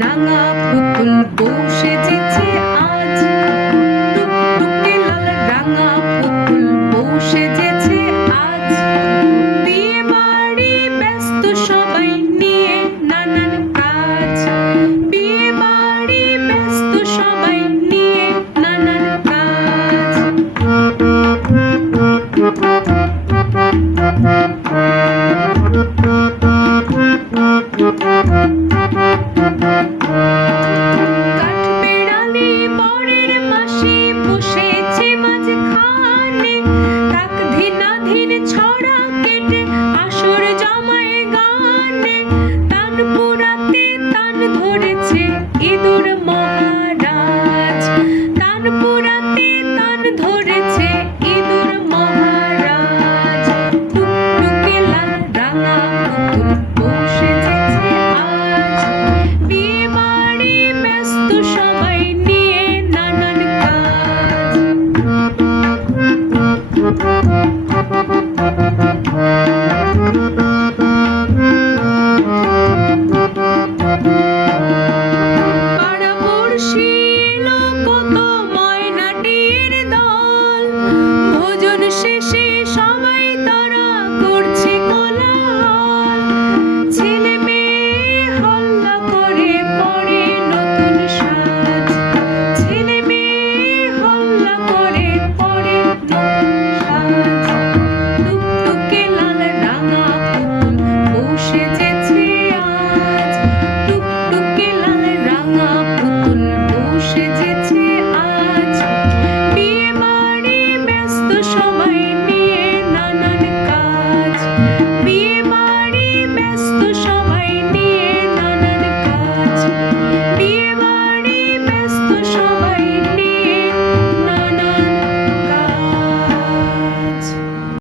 রাঙা পুতুল বউ সেজেছে আজ, টুকটুকে লাল রাঙা পুতুল বউ সেজেছে আজ। বিয়ে বাড়ি ব্যস্ত সবাই নিয়ে নানান কাজ, বিয়ে বাড়ি ব্যস্ত সবাই নিয়ে নানান কাজ।